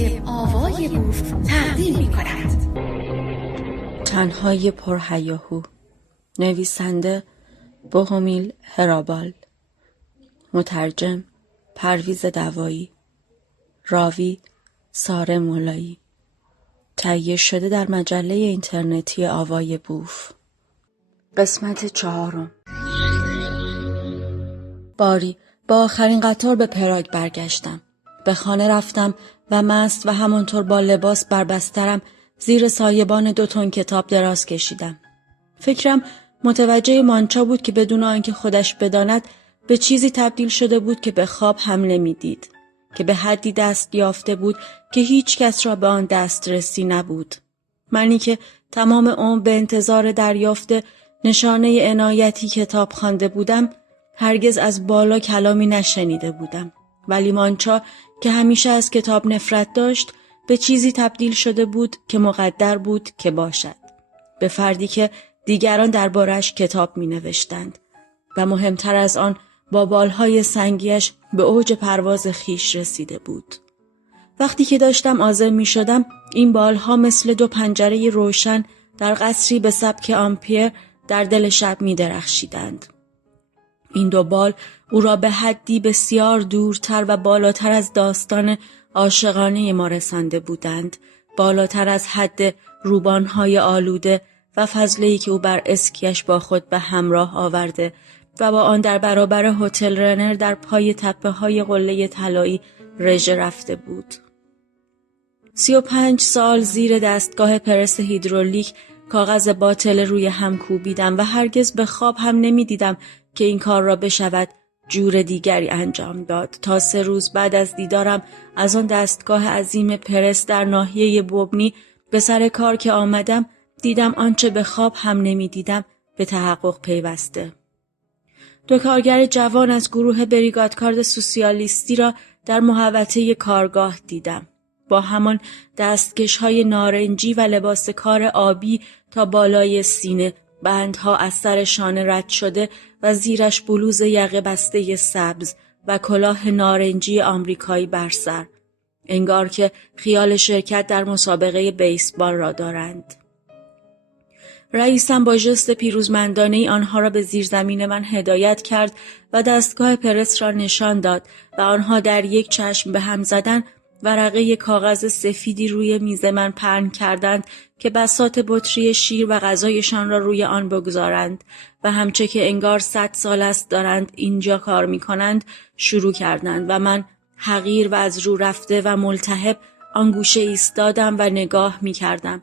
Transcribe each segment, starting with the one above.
که آوای بوف تقدیم می‌کند. تنهای پرهیاهو. نویسنده بوهمیل هرابال. مترجم پرویز دوایی. راوی ساره مولایی. تهیه شده در مجله اینترنتی آوای بوف. قسمت 4. باری با آخرین قطار به پراگ برگشتم. به خانه رفتم و مست و همانطور با لباس بر بسترم زیر سایبان 2 تن کتاب دراز کشیدم. فکرم متوجه مانچا بود که بدون آنکه خودش بداند به چیزی تبدیل شده بود که به خواب هم نمی‌دید، که به حدی دست یافته بود که هیچ کس را به آن دسترسی نبود. منی که تمام عمر به انتظار دریافت نشانه عنایتی کتاب خوانده بودم، هرگز از بالا کلامی نشنیده بودم. ولی مانچا که همیشه از کتاب نفرت داشت، به چیزی تبدیل شده بود که مقدر بود که باشد. به فردی که دیگران دربارش کتاب می نوشتند و مهمتر از آن با بالهای سنگیش به اوج پرواز خیش رسیده بود. وقتی که داشتم عازم می شدم، این بالها مثل 2 پنجره روشن در قصری به سبک آمپیر در دل شب می درخشیدند. این 2 بال او را به حدی بسیار دورتر و بالاتر از داستان عاشقانه ما رسانده بودند، بالاتر از حد روبانهای آلوده و فضله‌ای که او بر اسکیش با خود به همراه آورده و با آن در برابر هتل رنر در پای تپه‌های قله طلایی رژه رفته بود. 35 سال زیر دستگاه پرس هیدرولیک کاغذ باطل روی هم کوبیدم و هرگز به خواب هم نمی‌دیدم که این کار را بشود جور دیگری انجام داد، تا 3 روز بعد از دیدارم از آن دستگاه عظیم پرس در ناحیه بوبنی به سر کار که آمدم، دیدم آنچه به خواب هم نمی‌دیدم به تحقق پیوسته. 2 کارگر جوان از گروه بریگادکارد سوسیالیستی را در محوطه کارگاه دیدم. با همان دستکش‌های نارنجی و لباس کار آبی تا بالای سینه، بندها از سر شانه رد شده و زیرش بلوز یقه بسته سبز و کلاه نارنجی آمریکایی بر سر. انگار که خیال شرکت در مسابقه بیسبال را دارند. رئیسم با ژست پیروزمندانه‌ای آنها را به زیرزمین من هدایت کرد و دستگاه پرس را نشان داد و آنها در یک چشم به هم زدن ورقه کاغذ سفیدی روی میز من پهن کردند که بساط بطری شیر و غذایشان را روی آن بگذارند و همچه که انگار 100 سال است دارند اینجا کار می‌کنند شروع کردند و من حقیر و از رو رفته و ملتهب آن گوشه ایستادم و نگاه می‌کردم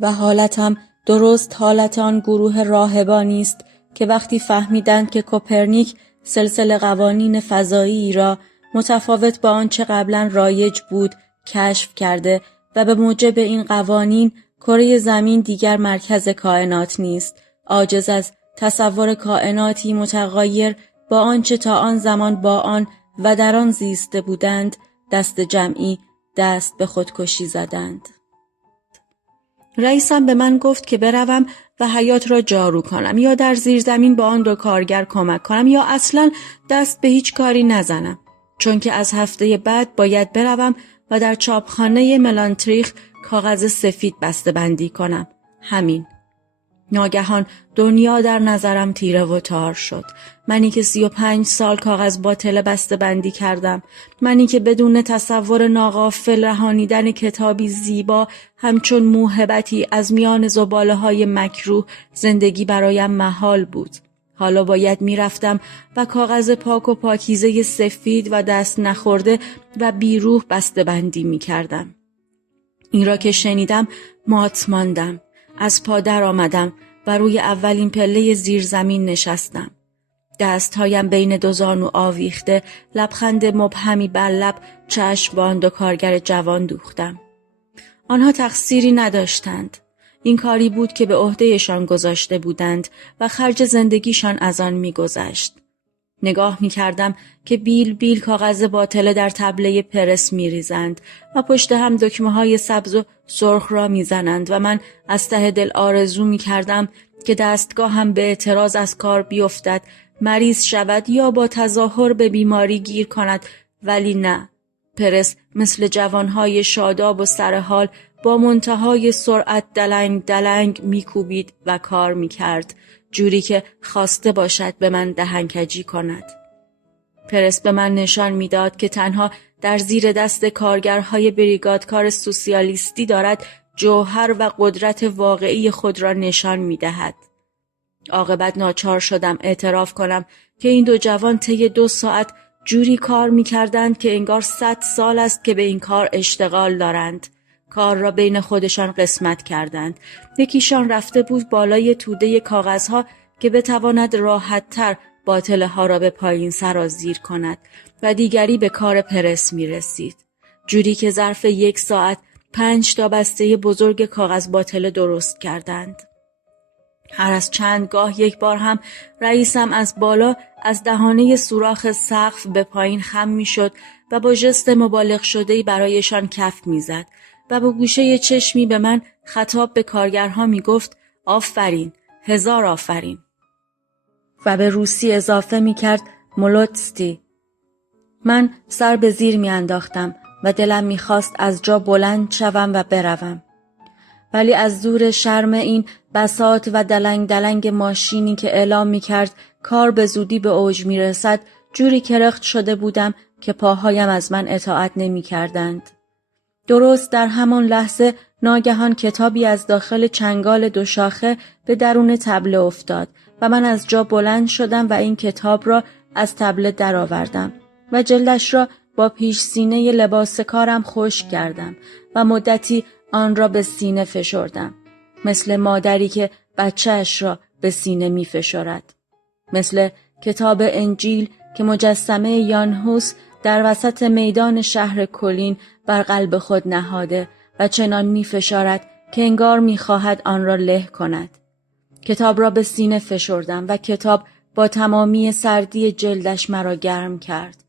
و حالتم درست حالت آن گروه راهبانی است که وقتی فهمیدند که کوپرنیک سلسله قوانین فضایی را متفاوت با آنچه قبلا رایج بود کشف کرده و به موجب این قوانین کره زمین دیگر مرکز کائنات نیست، عاجز از تصور کائناتی متغیر با آنچه تا آن زمان با آن و در آن زیسته بودند، دست جمعی دست به خودکشی زدند. رئیسم به من گفت که بروم و حیاط را جارو کنم یا در زیر زمین با آن 2 کارگر کمک کنم یا اصلاً دست به هیچ کاری نزنم، چون که از هفته بعد باید بروم و در چاپخانه ملانتریخ کاغذ سفید بسته بندی کنم. همین. ناگهان دنیا در نظرم تیره و تار شد. منی که 35 سال کاغذ باطل بسته بندی کردم. منی که بدون تصور ناغافل رهانیدن کتابی زیبا همچون موهبتی از میان زباله‌های مکروه زندگی برایم محال بود. حالا باید میرفتم و کاغذ پاک و پاکیزه سفید و دست نخورده و بیروح بسته بندی میکردم. این را که شنیدم مات ماندم. از پا در آمدم و روی اولین پله زیر زمین نشستم. دستهایم بین 2 زانو آویخته، لبخند مبهمی بر لب، چشم به آن 2 کارگر جوان دوختم. آنها تقصیری نداشتند. این کاری بود که به عهدهشان گذاشته بودند و خرج زندگیشان از آن می‌گذشت. نگاه می‌کردم که بیل بیل کاغذ باطله در تبله پرس می‌ریزند و پشت هم دکمه‌های سبز و سرخ را می‌زنند و من از ته دل آرزو می‌کردم که دستگاه هم به اعتراض از کار بیفتد، مریض شود یا با تظاهر به بیماری گیر کند، ولی نه. پرس مثل جوانهای شاداب و سرحال با منتهای سرعت دلنگ دلنگ میکوبید و کار میکرد، جوری که خواسته باشد به من دهنکجی کند. پرس به من نشان میداد که تنها در زیر دست کارگرهای بریگادکار سوسیالیستی دارد جوهر و قدرت واقعی خود را نشان میدهد. عاقبت ناچار شدم اعتراف کنم که این دو جوان طی 2 ساعت جوری کار می‌کردند که انگار 100 سال است که به این کار اشتغال دارند. کار را بین خودشان قسمت کردند. یکیشان رفته بود بالای توده کاغذها که بتواند راحت‌تر باطله ها را به پایین سرازیر کند و دیگری به کار پرس می‌رسید. جوری که ظرف 1 ساعت 5 تا بسته بزرگ کاغذ باطله درست کردند. هر از چند گاه یک بار هم رئیسم از بالا از دهانه سوراخ سقف به پایین خم میشد و با ژست مبالغ شده‌ای برایشان کف میزد و با گوشه چشمی به من خطاب به کارگرها میگفت آفرین، 1000 آفرین. و به روسی اضافه میکرد مولوتستی. من سر به زیر میانداختم و دلم میخواست از جا بلند شوم و بروم. ولی از دور شرم این بساط و دلنگ دلنگ ماشینی که اعلام می‌کرد کار به زودی به اوج می‌رسد جوری کرخت شده بودم که پاهایم از من اطاعت نمی‌کردند. درست در همان لحظه ناگهان کتابی از داخل چنگال 2 شاخه به درون تبله افتاد و من از جا بلند شدم و این کتاب را از تبله درآوردم و جلدش را با پیش سینه لباس کارم خشک کردم و مدتی آن را به سینه فشردم، مثل مادری که بچه‌اش را به سینه می فشارد. مثل کتاب انجیل که مجسمه یان هوس در وسط میدان شهر کلین بر قلب خود نهاده و چنان می فشارد که انگار می خواهد آن را له کند. کتاب را به سینه فشردم و کتاب با تمامی سردی جلدش مرا گرم کرد.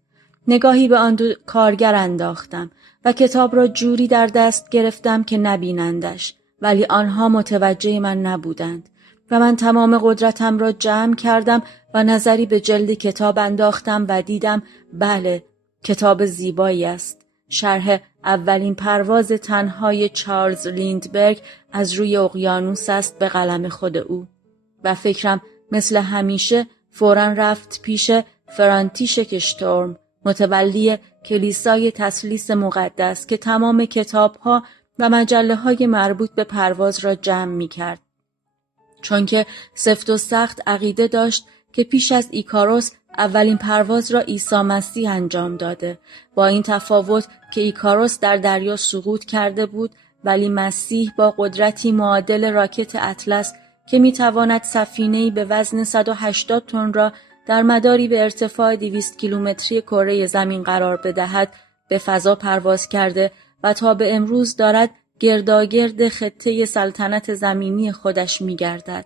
نگاهی به آن 2 کارگر انداختم و کتاب را جوری در دست گرفتم که نبینندش، ولی آنها متوجه من نبودند و من تمام قدرتم را جمع کردم و نظری به جلد کتاب انداختم و دیدم بله، کتاب زیبایی است. شرح اولین پرواز تنهای چارلز لیندبرگ از روی اقیانوس است به قلم خود او و فکرم مثل همیشه فوراً رفت پیش فرانتیشک شتورم، متولی کلیسای تثلیث مقدس که تمام کتاب‌ها و مجله‌های مربوط به پرواز را جمع می‌کرد. چون که سفت و سخت عقیده داشت که پیش از ایکاروس اولین پرواز را عیسی مسیح انجام داده، با این تفاوت که ایکاروس در دریا سقوط کرده بود ولی مسیح با قدرتی معادل راکت اطلس که می‌تواند سفینه‌ای به وزن 180 تن را در مداری به ارتفاع 200 کیلومتری کره زمین قرار بدهد به فضا پرواز کرده و تا به امروز دارد گرداگرد خطه سلطنت زمینی خودش می‌گردد.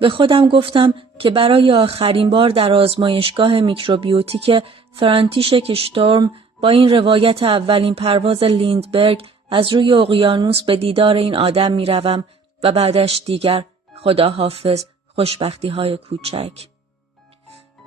به خودم گفتم که برای آخرین بار در آزمایشگاه میکروبیوتیک فرانتیشک شتورم با این روایت اولین پرواز لیندبرگ از روی اقیانوس به دیدار این آدم می‌روم و بعدش دیگر خداحافظ، خوشبختی‌های کوچک.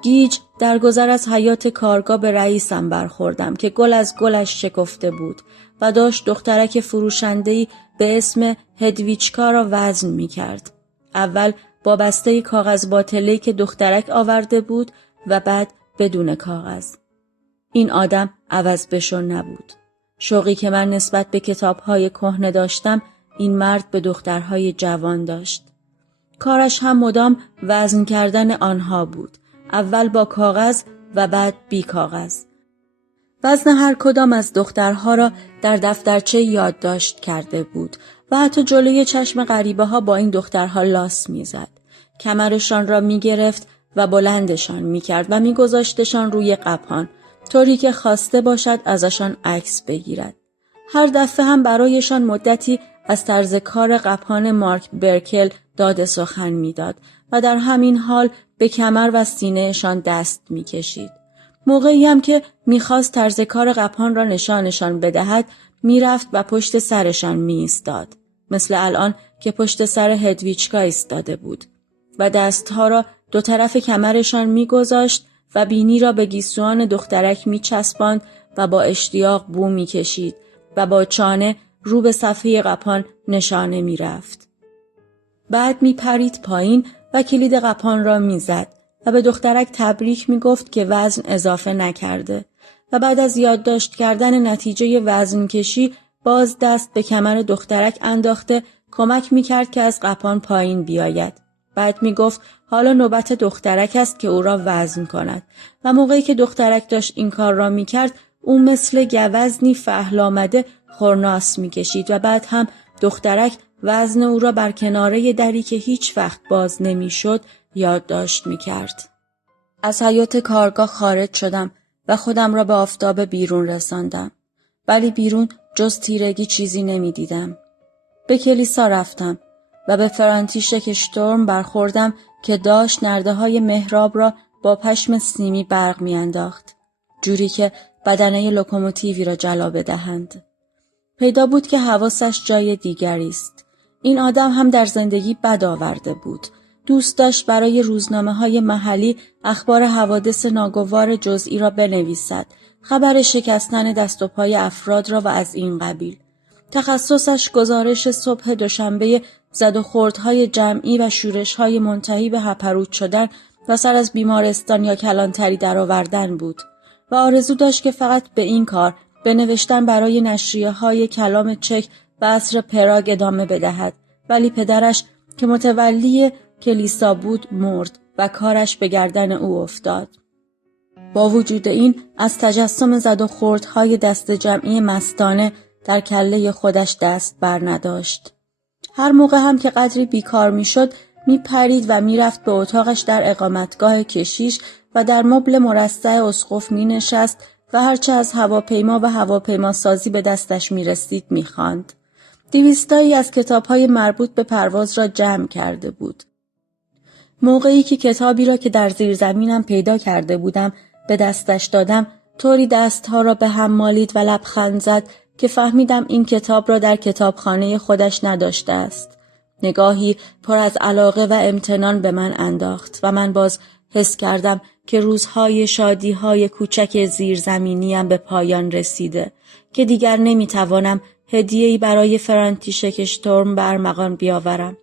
گیج در گذر از حیاط کارگاه به رئیسم برخوردم که گل از گلش شکفته بود و داشت دخترک فروشنده‌ای به اسم هدویچکا را وزن می‌کرد. اول با بسته کاغذ باطله‌ای که دخترک آورده بود و بعد بدون کاغذ. این آدم عوض بشو نبود. شوقی که من نسبت به کتاب‌های کهنه داشتم، این مرد به دخترهای جوان داشت. کارش هم مدام وزن کردن آنها بود. اول با کاغذ و بعد بی کاغذ. وزن هر کدام از دخترها را در دفترچه یادداشت کرده بود و حتی جلوی چشم غریبه ها با این دخترها لاس میزد. کمرشان را میگرفت و بلندشان میکرد و میگذاشتشان روی قپان، طوری که خواسته باشد ازشان عکس بگیرد. هر دفعه هم برایشان مدتی از طرز کار قپان مارک برکل داد سخن میداد و در همین حال به کمر و سینهشان دست میکشید. موقعی هم که میخواست طرز کار قپان را نشانشان بدهد، میرفت و پشت سرشان میایستاد، مثل الان که پشت سر هدویچکا ایستاده بود و دستها را 2 طرف کمرشان میگذاشت و بینی را به گیسوان دخترک میچسباند و با اشتیاق بو می‌کشید و با چانه رو به صفحه قپان نشانه می‌رفت. بعد می‌پرید پایین و کلید قپان را می‌زد و به دخترک تبریک می‌گفت که وزن اضافه نکرده و بعد از یادداشت کردن نتیجه وزن کشی باز دست به کمر دخترک انداخته کمک می‌کرد که از قپان پایین بیاید. بعد می‌گفت حالا نوبت دخترک است که او را وزن کند و موقعی که دخترک داشت این کار را می‌کرد او مثل گوزنی فحل آمده خرناس می‌کشید و بعد هم دخترک وزن او را بر کناره دری که هیچ وقت باز نمی‌شد یادداشت می‌کرد. از حیاط کارگاه خارج شدم و خودم را به آفتاب بیرون رساندم. ولی بیرون جز تیرگی چیزی نمی‌دیدم. به کلیسا رفتم و به فرانتیشک شتورم برخوردم که داشت نرده‌های محراب را با پشم سیمی برق می‌انداخت، جوری که بدنه لوکوموتیوی را جلا بدهند. پیدا بود که حواسش جای دیگری است. این آدم هم در زندگی بد آورده بود. دوست داشت برای روزنامه‌های محلی اخبار حوادث ناگوار جزئی را بنویسد، خبر شکستن دست و پای افراد را و از این قبیل. تخصصش گزارش صبح دوشنبه زد و خوردهای جمعی و شورش‌های منتهی به هپروت شدن و سر از بیمارستان یا کلانتری درآوردن بود و آرزو داشت که فقط به این کار، به نوشتن برای نشریه‌های کلام چک و عصر پراگ ادامه بدهد. ولی پدرش که متولی کلیسا بود مرد و کارش به گردن او افتاد. با وجود این از تجسم زد و خوردهای دست جمعی مستانه در کله خودش دست بر نداشت. هر موقع هم که قدری بیکار میشد میپرید و میرفت به اتاقش در اقامتگاه کشیش و در مبل مرصع اسقف مینشست و هرچه از هواپیما و هواپیما سازی به دستش میرسید میخواند. 200 از کتابهای مربوط به پرواز را جمع کرده بود. موقعی که کتابی را که در زیر زمینم پیدا کرده بودم به دستش دادم، طوری دستها را به هم مالید و لبخند زد که فهمیدم این کتاب را در کتابخانه خودش نداشته است. نگاهی پر از علاقه و امتنان به من انداخت و من باز حس کردم که روزهای شادیهای کوچک زیرزمینیم به پایان رسیده که دیگر نمیتوانم هدیه‌ای برای فرانتیشک شتورم به ارمغان بیاورم.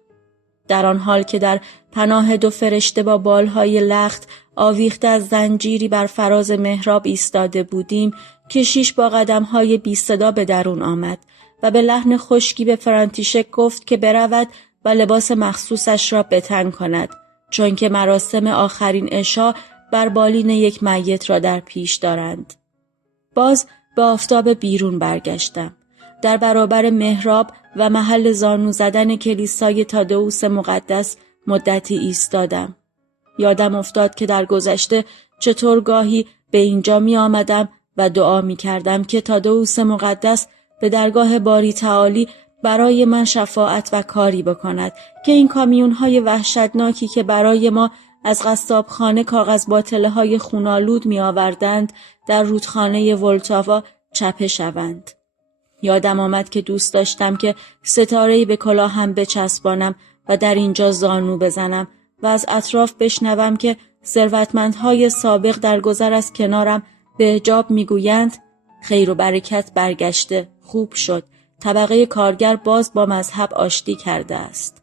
در آن حال که در پناه 2 فرشته با بالهای لخت آویخته از زنجیری بر فراز محراب ایستاده بودیم، کشیش با قدم‌های بی صدا به درون آمد و به لحن خشکی به فرانتیشک گفت که برود و لباس مخصوصش را به تن کند، چون که مراسم آخرین عشا بر بالین یک میت را در پیش دارند. باز به آفتاب بیرون برگشتم. در برابر محراب و محل زانو زدن کلیسای تادئوس مقدس مدتی ایستادم. یادم افتاد که در گذشته چطور گاهی به اینجا می آمدم و دعا می کردم که تادئوس مقدس به درگاه باری تعالی برای من شفاعت و کاری بکند که این کامیون‌های وحشتناکی که برای ما از قصابخانه کاغذ باطله‌های خونالود می آوردند در رودخانه ولتاوا چپه شوند. یادم آمد که دوست داشتم که ستاره‌ای به کلاهم بچسبانم و در اینجا زانو بزنم و از اطراف بشنوم که ثروتمندهای سابق در گذر از کنارم به حجاب میگویند خیر و برکت برگشته، خوب شد، طبقه کارگر باز با مذهب آشتی کرده است.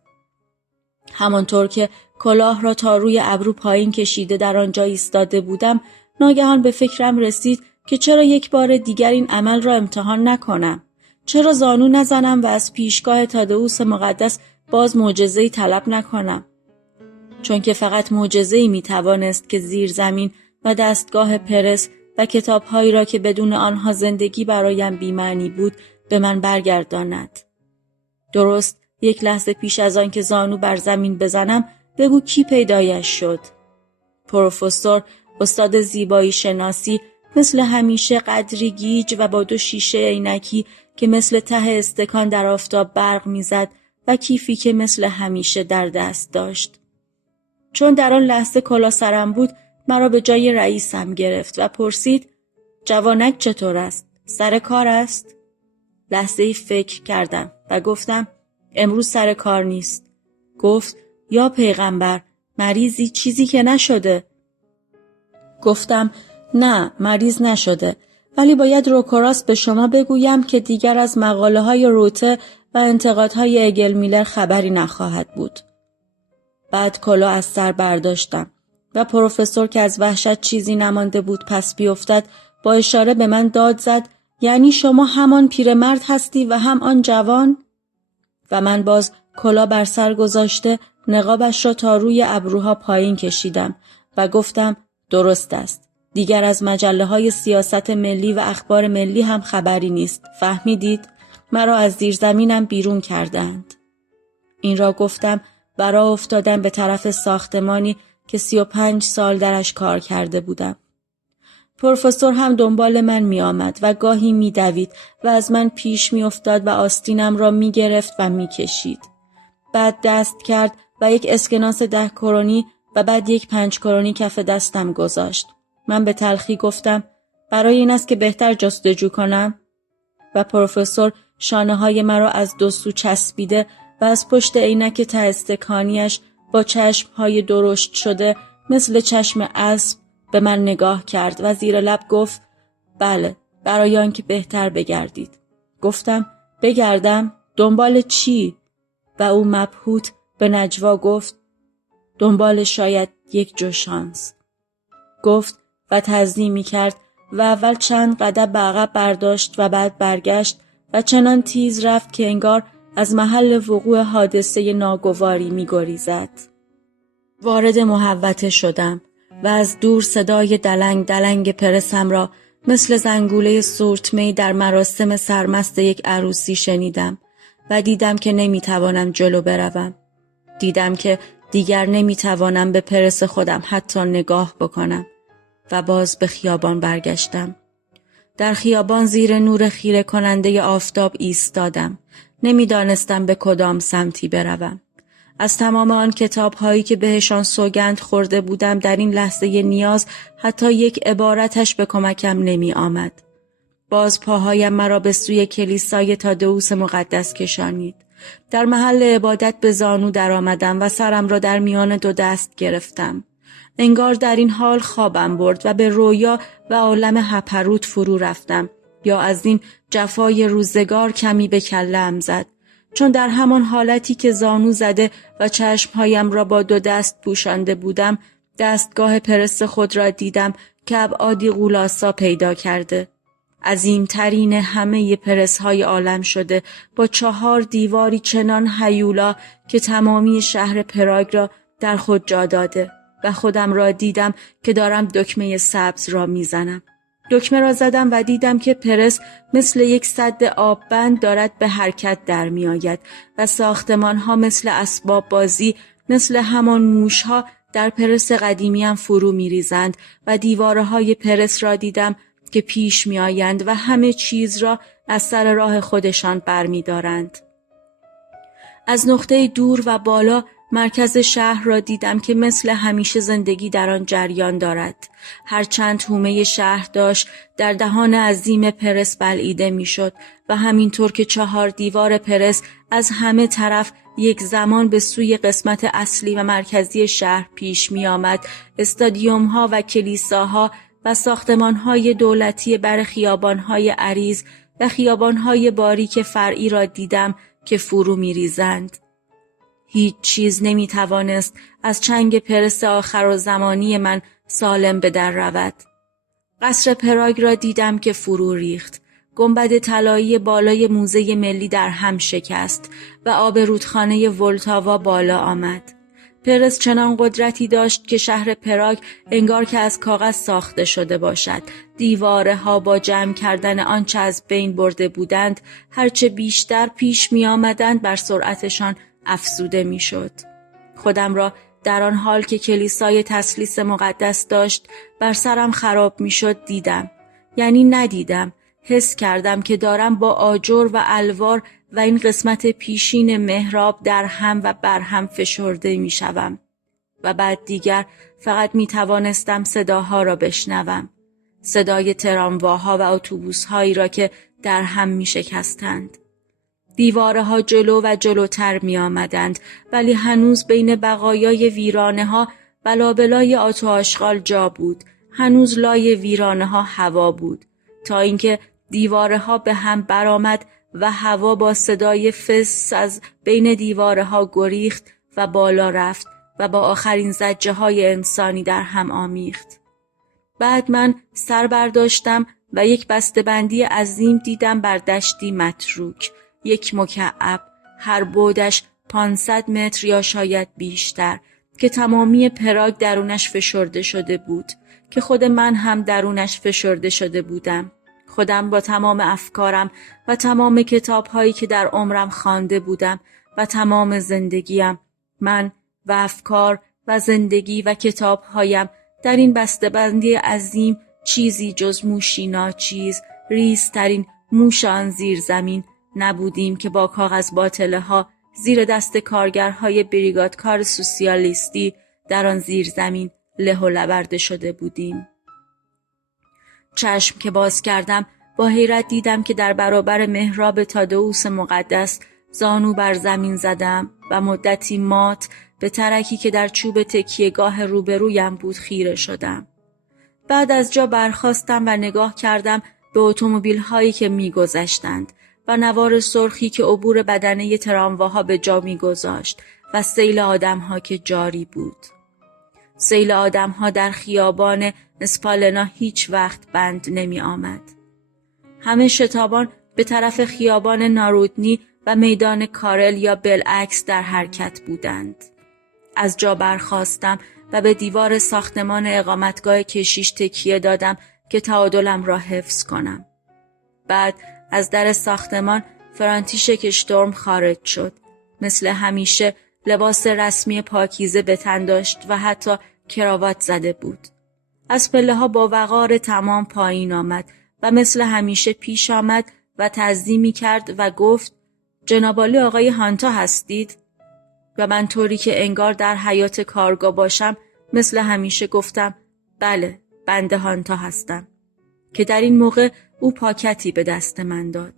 همانطور که کلاه را تا روی ابرو پایین کشیده در آنجا ایستاده بودم، ناگهان به فکرم رسید که چرا یک بار دیگر این عمل را امتحان نکنم؟ چرا زانو نزنم و از پیشگاه تادئوس مقدس باز معجزه‌ای طلب نکنم؟ چون که فقط معجزه‌ای میتوانست که زیر زمین و دستگاه پرس و کتاب‌هایی را که بدون آنها زندگی برایم بی‌معنی بود به من برگرداند. درست یک لحظه پیش از آن که زانو بر زمین بزنم، بگو کی پیدایش شد؟ پروفسور، استاد زیبایی شناسی، مثل همیشه قدری گیج و با 2 شیشه عینکی که مثل ته استکان در آفتاب برق میزد و کیفی که مثل همیشه در دست داشت. چون در آن لحظه کلاه سرم بود، مرا به جای رئیسم گرفت و پرسید جوانک چطور است؟ سر کار است؟ لحظه‌ای فکر کردم و گفتم امروز سر کار نیست. گفت یا پیغمبر، مریضی، چیزی که نشده؟ گفتم نه، مریض نشده، ولی باید روکراست به شما بگویم که دیگر از مقاله‌های روته و انتقادهای اگل میلر خبری نخواهد بود. بعد کلاه از سر برداشتم و پروفسور که از وحشت چیزی نمانده بود پس بیفتد با اشاره به من داد زد: یعنی شما همان پیرمرد هستی و هم آن جوان؟ و من باز کلاه بر سر گذاشته نقابش را تا روی ابروها پایین کشیدم و گفتم: درست است. دیگر از مجله‌های سیاست ملی و اخبار ملی هم خبری نیست. فهمیدید؟ مرا از زیرزمینم بیرون کردند. این را گفتم و راه افتادم به طرف ساختمانی که 35 سال درش کار کرده بودم. پروفسور هم دنبال من می آمد و گاهی می دوید و از من پیش می افتاد و آستینم را می گرفت و می کشید. بعد دست کرد و یک اسکناس 10 کرونی و بعد یک 5 کرونی کف دستم گذاشت. من به تلخی گفتم: برای این است که بهتر جستجو کنم؟ و پروفسور شانه های مرا از دو سو چسبیده و از پشت عینک ته استکانیش با چشم های درشت شده مثل چشم اسب به من نگاه کرد و زیر لب گفت: بله، برای آنکه بهتر بگردید. گفتم: بگردم؟ دنبال چی؟ و او مبهوت به نجوا گفت: دنبال شاید یک جو شانس. گفت و تعظیمی کرد و اول چند قدم به عقب برداشت و بعد برگشت و چنان تیز رفت که انگار از محل وقوع حادثه ناگواری می گریزد. وارد محوطه شدم و از دور صدای دلنگ دلنگ پرسم را مثل زنگوله سورتمه‌ای در مراسم سرمست یک عروسی شنیدم و دیدم که نمیتوانم جلو بروم. دیدم که دیگر نمیتوانم به پرس خودم حتی نگاه بکنم و باز به خیابان برگشتم. در خیابان زیر نور خیره کننده آفتاب ایستادم. نمیدانستم به کدام سمتی بروم. از تمام آن کتاب‌هایی که بهشان سوگند خورده بودم در این لحظه نیاز حتی یک عبارتش به کمکم نمی آمد. باز پاهایم مرا به سوی کلیسای تادئوس مقدس کشانید. در محل عبادت به زانو در آمدم و سرم را در میان دو دست گرفتم. انگار در این حال خوابم برد و به رویا و عالم هپروت فرو رفتم یا از این جفای روزگار کمی به کله‌ام زد. چون در همان حالتی که زانو زده و چشمهایم را با دو دست پوشانده بودم، دستگاه پرس خود را دیدم که ابعادی غولاسا پیدا کرده. عظیمترین همه پرس‌های عالم شده، با 4 دیواری چنان هیولا که تمامی شهر پراگ را در خود جا داده و خودم را دیدم که دارم دکمه سبز را میزنم. دکمه را زدم و دیدم که پرس مثل یک سد آببند دارد به حرکت در می آید و ساختمان ها مثل اسباب بازی، مثل همان موش ها در پرس قدیمیم فرو می ریزند و دیواره های پرس را دیدم که پیش می آیند و همه چیز را از سر راه خودشان بر می دارند. از نقطه دور و بالا مرکز شهر را دیدم که مثل همیشه زندگی در آن جریان دارد. هر چند حومه شهر داشت در دهان عظیم پرس بلعیده می شد و همینطور که 4 دیوار پرس از همه طرف یک زمان به سوی قسمت اصلی و مرکزی شهر پیش می آمد، استادیوم ها و کلیساها و ساختمان های دولتی بر خیابان های عریض و خیابان های باریک فرعی را دیدم که فرو می ریزند. هیچ چیز نمی توانست از چنگ پرس آخر و زمانی من سالم به در رود. قصر پراگ را دیدم که فرو ریخت. گنبد طلایی بالای موزه ملی در هم شکست و آب رودخانه ولتاوا بالا آمد. پرس چنان قدرتی داشت که شهر پراگ انگار که از کاغذ ساخته شده باشد. دیواره ها با جمع کردن آنچه از بین برده بودند، هرچه بیشتر پیش می آمدند بر سرعتشان افزوده می شد. خودم را در آن حال که کلیسای تثلیث مقدس داشت بر سرم خراب می شد دیدم. یعنی ندیدم، حس کردم که دارم با آجر و الوار و این قسمت پیشین محراب در هم و بر هم فشرده می شوم. و بعد دیگر فقط می توانستم صداها را بشنوم. صدای ترامواها و اتوبوس‌هایی را که در هم می شکستند. دیواره ها جلو و جلوتر می آمدند ولی هنوز بین بقایای ویرانه ها بلابلای آتو آشغال جا بود. هنوز لای ویرانه ها هوا بود. تا اینکه دیوارها به هم برآمد و هوا با صدای فس از بین دیوارها گریخت و بالا رفت و با آخرین زجه های انسانی در هم آمیخت. بعد من سر برداشتم و یک بسته‌بندی عظیم دیدم بر دشتی متروک، یک مکعب، هر بعدش 500 متر یا شاید بیشتر، که تمامی پراگ درونش فشرده شده بود، که خود من هم درونش فشرده شده بودم. خودم با تمام افکارم و تمام کتاب‌هایی که در عمرم خوانده بودم و تمام زندگیم، من و افکار و زندگی و کتاب‌هایم در این بسته‌بندی عظیم چیزی جز موشی ناچیز، ریزترین موش آن زیر زمین نبودیم که با کاغذ باطله ها زیر دست کارگرهای بریگادکار سوسیالیستی در آن زیر زمین له و لورده شده بودیم. چشم که باز کردم با حیرت دیدم که در برابر محراب تادئوس مقدس زانو بر زمین زدم و مدتی مات به ترکی که در چوب تکیهگاه روبرویم بود خیره شدم. بعد از جا برخاستم و نگاه کردم به اتومبیل هایی که می‌گذشتند و نوار سرخی که عبور بدنه ترامواها به جا می‌گذاشت و سیل آدم‌ها که جاری بود. سیل آدم‌ها در خیابان اسپالنا هیچ وقت بند نمی آمد. همه شتابان به طرف خیابان نارودنی و میدان کارل یا بالعکس در حرکت بودند. از جا برخاستم و به دیوار ساختمان اقامتگاه کشیش تکیه دادم که تعادلم را حفظ کنم. بعد از در ساختمان فرانتیشک شتورم خارج شد. مثل همیشه لباس رسمی پاکیزه به تن داشت و حتی کراوات زده بود. از پله‌ها با وقار تمام پایین آمد و مثل همیشه پیش آمد و تعظیمی کرد و گفت: جنابعالی آقای هانتا هستید؟ و من طوری که انگار در حیاط کارگاه باشم مثل همیشه گفتم: بله، بنده هانتا هستم. که در این موقع او پاکتی به دست من داد.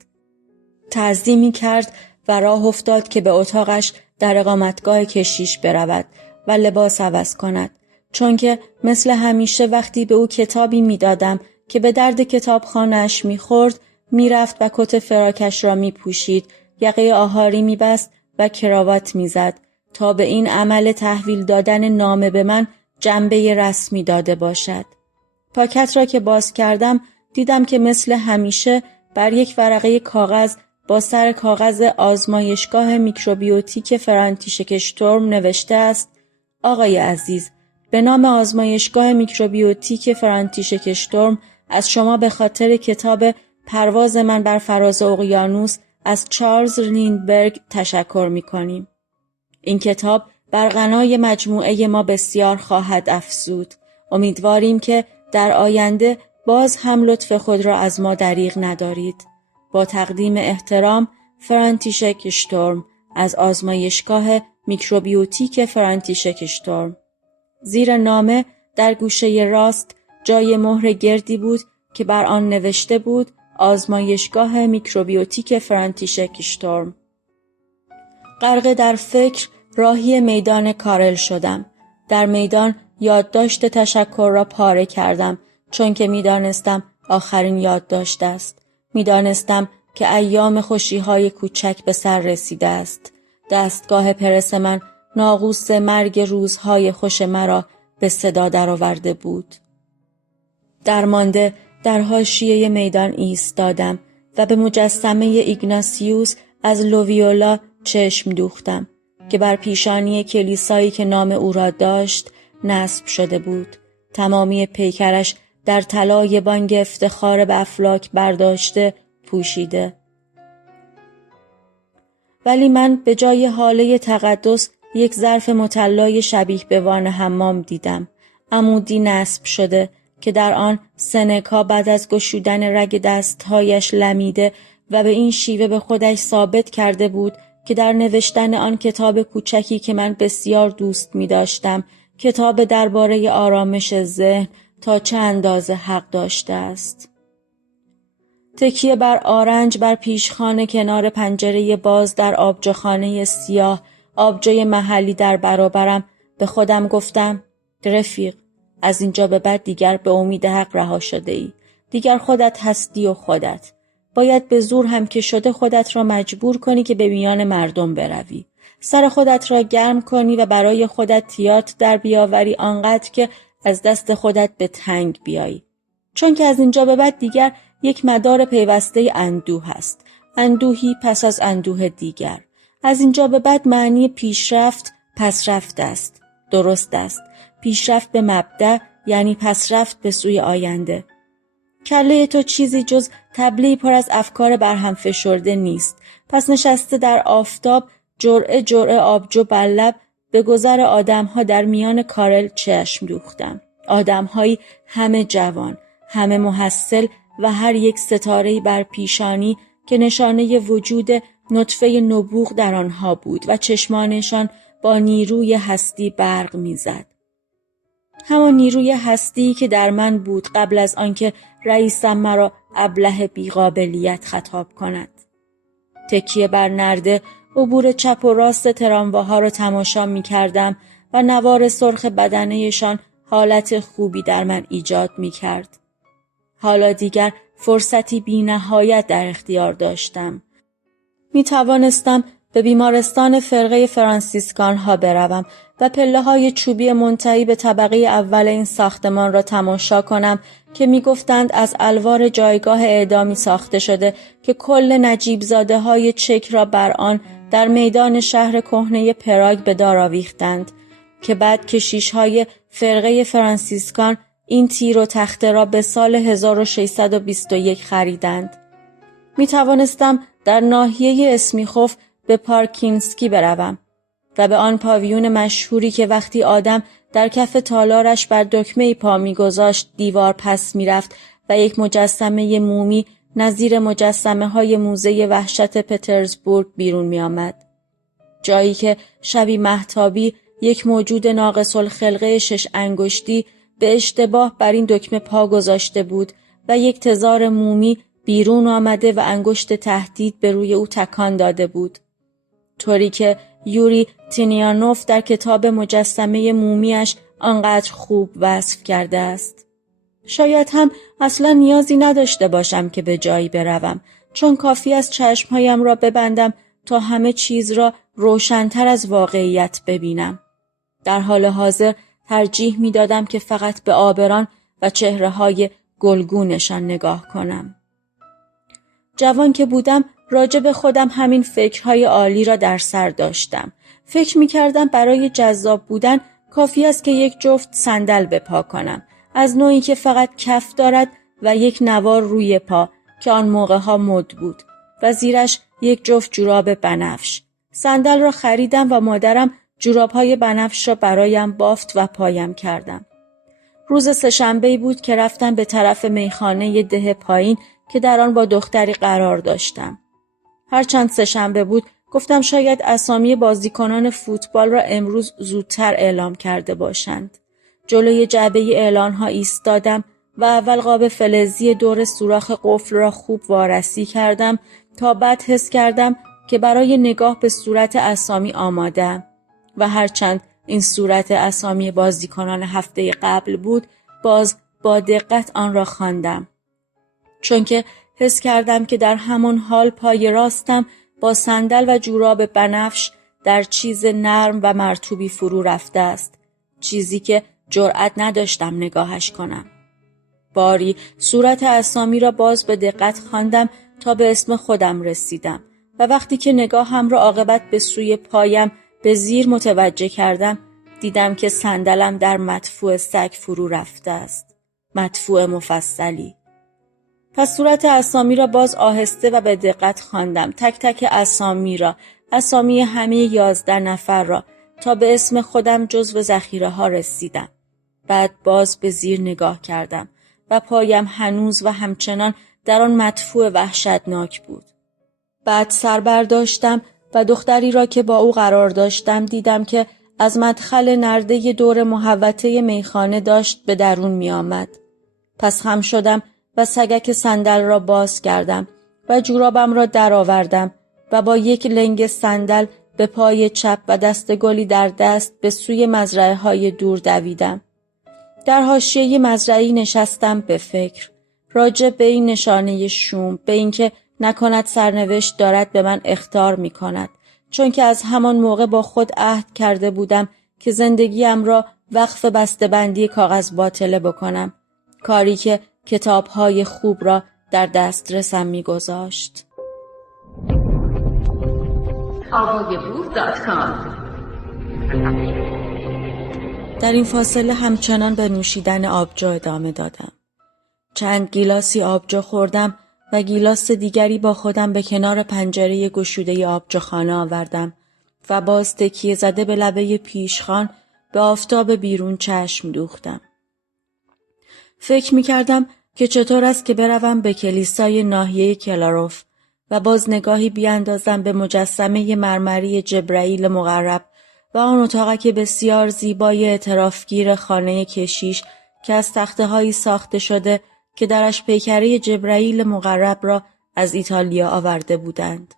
تعظیمی کرد و راه افتاد که به اتاقش در اقامتگاه کشیش برود و لباس عوض کند، چون که مثل همیشه وقتی به او کتابی میدادم که به درد کتابخانه‌اش میخورد، میرفت و کت فراکش را میپوشید، یقه آهاری میبست و کراوات میزد تا به این عمل تحویل دادن نامه به من جنبه رسمی داده باشد. پاکت را که باز کردم دیدم که مثل همیشه بر یک ورقه کاغذ با سر کاغذ آزمایشگاه میکروبیوتیک فرانتیشک شتورم نوشته است: آقای عزیز، به نام آزمایشگاه میکروبیوتیک فرانتیشک شتورم از شما به خاطر کتاب پرواز من بر فراز اقیانوس از چارلز لیندبرگ تشکر می‌کنیم. این کتاب بر غنای مجموعه ما بسیار خواهد افزود. امیدواریم که در آینده باز هم لطف خود را از ما دریغ ندارید. با تقدیم احترام، فرانتیشک شتورم از آزمایشگاه میکروبیوتیک فرانتیشک شتورم. زیر نامه در گوشه راست جای مهر گردی بود که بر آن نوشته بود: آزمایشگاه میکروبیوتیک فرانتیشک شتورم. غرق در فکر راهی میدان کارل شدم. در میدان یادداشت تشکر را پاره کردم، چون که میدانستم آخرین یادداشت است. میدانستم که ایام خوشی‌های کوچک به سر رسیده است. دستگاه پرس من ناقوس مرگ روزهای خوش مرا به صدا درآورده بود. درمانده در حاشیه میدان ایستادم و به مجسمه ایگناسیوس از لوویولا چشم دوختم که بر پیشانی کلیسایی که نام او را داشت نصب شده بود. تمامی پیکرش در طلای بانگ افتخار به افلاک برداشته پوشیده. ولی من به جای حاله تقدس یک ظرف مطلای شبیه به وان حمام دیدم، عمودی نصب شده که در آن سنکا بعد از گشودن رگ دستهایش لمیده و به این شیوه به خودش ثابت کرده بود که در نوشتن آن کتاب کوچکی که من بسیار دوست می داشتم، کتاب درباره آرامش ذهن، تا چه اندازه حق داشته است. تکیه بر آرنج بر پیشخانه کنار پنجره باز در آبجوخانه سیاه، آبجوی محلی در برابرم، به خودم گفتم: رفیق، از اینجا به بعد دیگر به امید حق رها شده ای دیگر خودت هستی و خودت. باید به زور هم که شده خودت را مجبور کنی که به میان مردم بروی. سر خودت را گرم کنی و برای خودت تئاتر در بیاوری آنقدر که از دست خودت به تنگ بیایی. چون که از اینجا به بعد دیگر یک مدار پیوسته اندوه است. اندوهی پس از اندوه دیگر. از اینجا به بعد معنی پیشرفت پسرفت است. درست است. پیشرفت به مبدأ یعنی پسرفت به سوی آینده. کله تو چیزی جز تبلی پر از افکار برهم فشرده نیست. پس نشسته در آفتاب جرعه جرعه آبجو بر لب به گذر آدم‌ها در میان کارل چشم دوختم. آدم‌هایی همه جوان، همه محصل و هر یک ستاره‌ای بر پیشانی که نشانه وجود نطفه نبوغ در آنها بود و چشمانشان با نیروی هستی برق می‌زد. همان نیروی هستی که در من بود قبل از آنکه رئیسم مرا ابله بیقابلیت خطاب کند. تکیه بر نرده عبور چپ و راست ترامواها را تماشا می کردم و نوار سرخ بدنه‌شان حالت خوبی در من ایجاد می کرد. حالا دیگر فرصتی بی نهایت در اختیار داشتم. می توانستم به بیمارستان فرقه فرانسیسکان ها بروم و پله های چوبی منتهی به طبقه اول این ساختمان را تماشا کنم که می گفتند از الوار جایگاه اعدامی ساخته شده که کل نجیب زاده های چک را بر آن در میدان شهر کهنه پراگ به دار آویختند که بعد کشیش های فرقه فرانسیسکان این تیر و تخته را به سال 1621 خریدند. می توانستم در ناحیه اسمیخوف به پارکینسکی بروم و به آن پاویون مشهوری که وقتی آدم در کف تالارش بر دکمه پا می‌گذاشت دیوار پس می‌رفت و یک مجسمه مومی نظیر مجسمه‌های موزه وحشت پترزبورگ بیرون می‌آمد. جایی که شبی مهتابی یک موجود ناقص الخلقه 6 انگشتی به اشتباه بر این دکمه پا گذاشته بود و یک تزار مومی بیرون آمده و انگشت تهدید به روی او تکان داده بود. طوری که یوری تینیانوف در کتاب مجسمه مومیش آنقدر خوب وصف کرده است. شاید هم اصلا نیازی نداشته باشم که به جایی بروم، چون کافی است چشمهایم را ببندم تا همه چیز را روشن‌تر از واقعیت ببینم. در حال حاضر ترجیح می دادم که فقط به آبران و چهره‌های گلگونشان نگاه کنم. جوان که بودم راجع به خودم همین فکرهای عالی را در سر داشتم. فکر می کردم برای جذاب بودن کافی است که یک جفت صندل به پا کنم. از نوعی که فقط کف دارد و یک نوار روی پا که آن موقعها مد بود و زیرش یک جفت جوراب بنفش. صندل را خریدم و مادرم جوراب‌های بنفش را برایم بافت و پایم کردم. روز سه‌شنبه‌ای بود که رفتم به طرف میخانه ده پایین که در آن با دختری قرار داشتم. هرچند سه‌شنبه بود گفتم شاید اسامی بازیکنان فوتبال را امروز زودتر اعلام کرده باشند. جلوی جعبه اعلان‌ها ایستادم و اول قاب فلزی دور سوراخ قفل را خوب وارسی کردم تا بعد حس کردم که برای نگاه به صورت اسامی آماده‌ام و هرچند این صورت اسامی بازیکنان هفته قبل بود باز با دقت آن را خواندم. چون که حس کردم که در همان حال پای راستم با صندل و جوراب بنفش در چیز نرم و مرطوبی فرو رفته است. چیزی که جرأت نداشتم نگاهش کنم. باری صورت اسامی را باز به دقت خواندم تا به اسم خودم رسیدم و وقتی که نگاهم را عاقبت به سوی پایم به زیر متوجه کردم دیدم که صندلم در مدفوع سگ فرو رفته است. مدفوع مفصلی. پس صورت اسامی را باز آهسته و به دقت خواندم. تک تک اسامی را، اسامی همه 11 نفر را تا به اسم خودم جزو ذخیره ها رسیدم. بعد باز به زیر نگاه کردم و پایم هنوز و همچنان در آن مدفوع وحشتناک بود. بعد سر برداشتم و دختری را که با او قرار داشتم دیدم که از مدخل نرده دور محوطه میخانه داشت به درون می آمد. پس خم شدم و سگک صندل را باز کردم و جورابم را درآوردم و با یک لنگ صندل به پای چپ و دستگلی در دست به سوی مزرعه‌های دور دویدم. در حاشیه مزرعه‌ای نشستم به فکر. راجع به این نشانه شوم، به اینکه نکند سرنوشت دارد به من اخطار می کند، چون که از همان موقع با خود عهد کرده بودم که زندگیم را وقف بسته‌بندی کاغذ باطله بکنم، کاری که کتاب‌های خوب را در دسترسم می‌گذاشت. در این فاصله همچنان به نوشیدن آبجو ادامه دادم. چند گیلاسی آبجو خوردم و گیلاس دیگری با خودم به کنار پنجره گشوده آبجوخانه آوردم و باز تکیه زده به لبه پیشخوان به آفتاب بیرون چشم دوختم. فکر می‌کردم که چطور است که بروم به کلیسای ناحیه کلاروف و باز نگاهی بیاندازم به مجسمه مرمری جبرائیل مقرب و آن اتاقک بسیار زیبای اعترافگیر خانه کشیش که از تخته‌هایی ساخته شده که درش پیکره جبرائیل مقرب را از ایتالیا آورده بودند.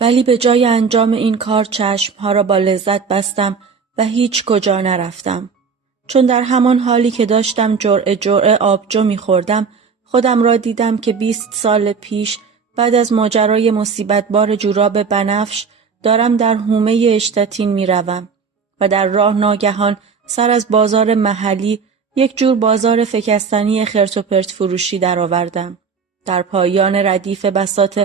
ولی به جای انجام این کار چشمها را با لذت بستم و هیچ کجا نرفتم. چون در همان حالی که داشتم جرعه آبجو می‌خوردم، خودم را دیدم که 20 سال پیش بعد از ماجرای مصیبتبار جوراب بنفش دارم در حومه اشتاتین می‌روم و در راه ناگهان سر از بازار محلی، یک جور بازار فکستنی خرت و پرت فروشی درآوردم. در پایان ردیف بساط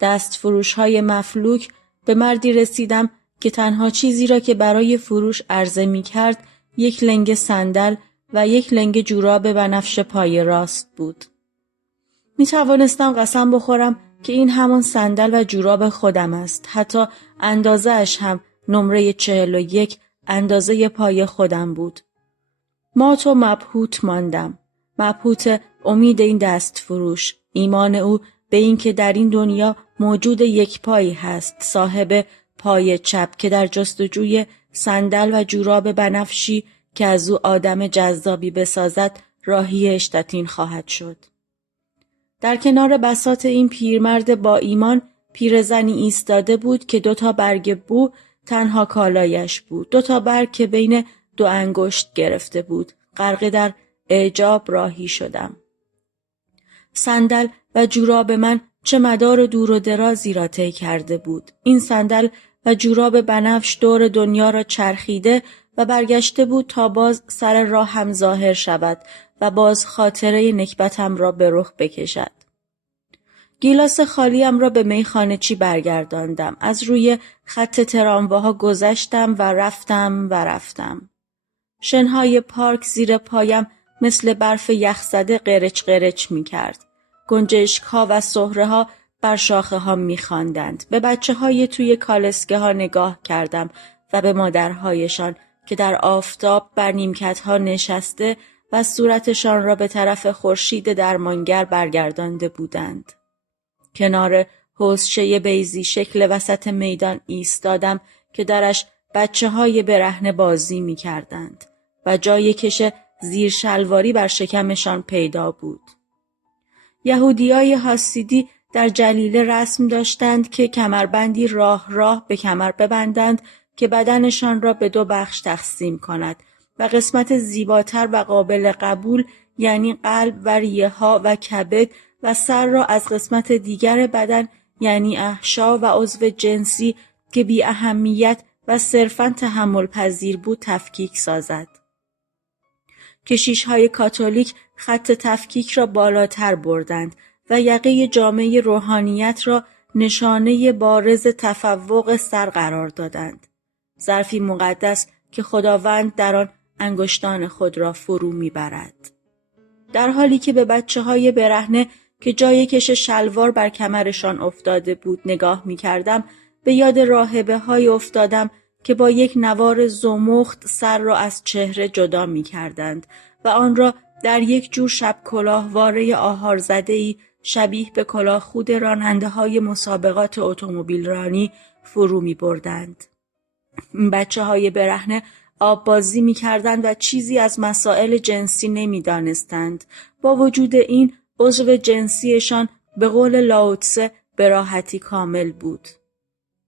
دست فروش‌های مفلوک به مردی رسیدم که تنها چیزی را که برای فروش عرضه می‌کرد یک لنگ صندل و یک لنگ جوراب بنفش پای راست بود. می توانستم قسم بخورم که این همان صندل و جوراب خودم است. حتی اندازه اش هم نمره 41 اندازه پای خودم بود. مات و مبهوت ماندم. مبهوت امید این دست فروش، ایمان او به این که در این دنیا موجود یک پایی هست، صاحب پای چپ که در جستجوی صندل و جوراب بنفشی که از او آدم جذابی بسازد راهی اشتاتین خواهد شد. در کنار بساط این پیرمرد با ایمان پیرزنی ایستاده بود که 2 برگ بو تنها کالایش بود. 2 برگ که بین 2 انگشت گرفته بود. غرقه در اعجاب راهی شدم. صندل و جوراب من چه مدار دور و درازی را طی کرده بود. این صندل و جوراب بنفش دور دنیا را چرخیده و برگشته بود تا باز سر راه هم ظاهر شود و باز خاطره نکبتم را به رخ بکشد. گیلاس خالیم را به میخانه چی برگرداندم. از روی خط ترامواها گذشتم و رفتم. شنهای پارک زیر پایم مثل برف یخزده قرچ قرچ می کرد. گنجشک‌ها و سهره‌ها بر شاخه‌ها می‌خواندند. به بچه‌های توی کالسکه ها نگاه کردم و به مادرهایشان که در آفتاب بر نیمکت‌ها نشسته و صورتشان را به طرف خورشید درمانگر برگردانده بودند. کنار حوضچه بیضی شکل وسط میدان ایستادم که درش بچه‌های برهنه بازی می‌کردند و جای کش زیر شلواری بر شکمشان پیدا بود. یهودیای حاسیدی در جلیله رسم داشتند که کمربندی راه به کمر ببندند که بدنشان را به 2 بخش تقسیم کند و قسمت زیباتر و قابل قبول یعنی قلب و ریه‌ها و کبد و سر را از قسمت دیگر بدن یعنی احشا و عضو جنسی که بی اهمیت و صرفاً تحمل پذیر بود تفکیک سازد. کشیش‌های کاتولیک خط تفکیک را بالاتر بردند و یقه جامعه روحانیت را نشانه بارز تفوق سر قرار دادند. ظرفی مقدس که خداوند در آن انگشتان خود را فرو می‌برد. در حالی که به بچه‌های برهنه که جای کش شلوار بر کمرشان افتاده بود نگاه می‌کردم، به یاد راهبه‌های افتادم که با یک نوار زمخت سر را از چهره جدا می‌کردند و آن را در یک جور شب کلاهواره آهارزده‌ای شبیه به کلاه خود راننده‌های مسابقات اتومبیل رانی فرو می‌بردند. بچه‌های برهنه آب بازی می‌کردند و چیزی از مسائل جنسی نمی‌دانستند. با وجود این عضو جنسیشان به قول لاوتسه به راحتی کامل بود.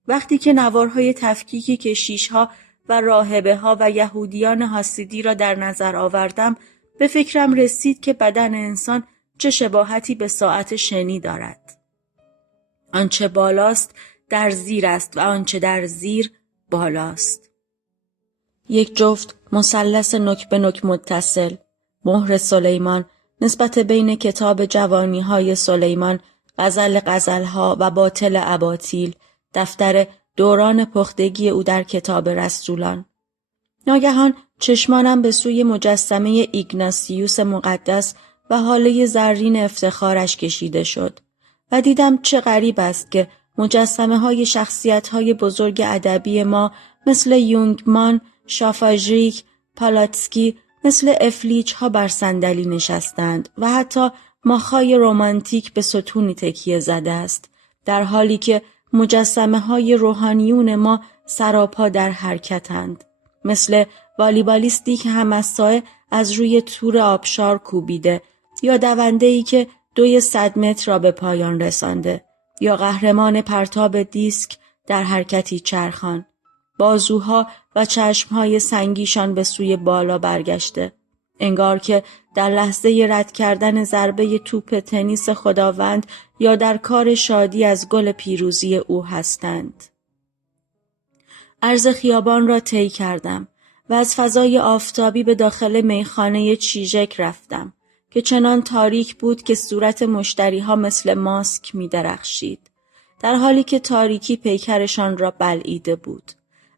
وقتی که نوارهای تفکیکی کشیش‌ها و راهبه‌ها و یهودیان حاسیدی را در نظر آوردم، به فکرم رسید که بدن انسان چه شباهتی به ساعت شنی دارد. آنچه بالاست در زیر است و آنچه در زیر بالاست. یک جفت مثلث نوک به نوک متصل، مهر سلیمان، نسبت بین کتاب جوانی‌های سلیمان، غزل‌ها و باطل اباطیل، دفتر دوران پختگی او در کتاب رسولان. ناگهان چشمانم به سوی مجسمه ایگناسیوس مقدس و حاله زرین افتخارش کشیده شد و دیدم چه غریب است که مجسمه‌های شخصیت‌های بزرگ ادبی ما مثل یونگمان، شافاژریک، پالاتسکی، مثل افلیچ‌ها بر صندلی نشستند و حتی ماخای رومانتیک به ستونی تکیه زده است، در حالی که مجسمه‌های روحانیون ما سراپا در حرکتند، مثل والیبالیستی که هم‌الساعه از روی تور آبشار کوبیده، یا دونده‌ای که 200 متر را به پایان رسانده، یا قهرمان پرتاب دیسک در حرکتی چرخان، بازوها و چشمهای سنگیشان به سوی بالا برگشته، انگار که در لحظه رد کردن ضربه توپ تنیس خداوند یا در کار شادی از گل پیروزی او هستند. عرض خیابان را طی کردم و از فضای آفتابی به داخل میخانه چیژک رفتم که چنان تاریک بود که صورت مشتریها مثل ماسک می درخشید، در حالی که تاریکی پیکرشان را بلعیده بود.